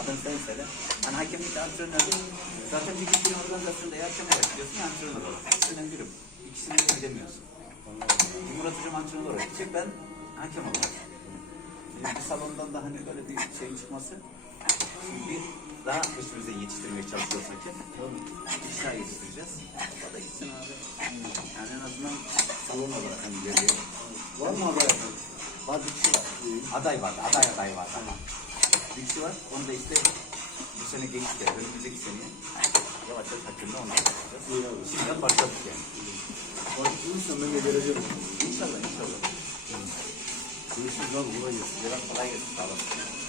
Adını sen söyle. Hani hakemlik antrenör. Zaten bir gün organizasyonda ya hakem olarak gidiyorsun ya antrenör olarak. İkisinden biri. İkisini de gidemiyorsun. Murat Hocam antrenör olarak gidecek ben hakem olarak. Şimdi bir salondan da hani böyle bir şey çıkması. Şimdi bir daha üstümüze yetiştirmeye çalışıyoruz hakem. Bir daha yetiştireceğiz. O da gitsin abi. Yani en azından salon olarak hani geliyor. Var mı haber? Var bir kişi var. Aday var. Aday aday var. Kişi var. Onu da işte bu sene geçti. Önümüzdeki seneye yavaş yavaş hakkında onu yapacağız. Şimdiden başladık yani. Bulursan ben de geleceğim. İnşallah inşallah. Görüşürüz abi. Kolay gelsin. Kolay gelsin. Sağ olasın.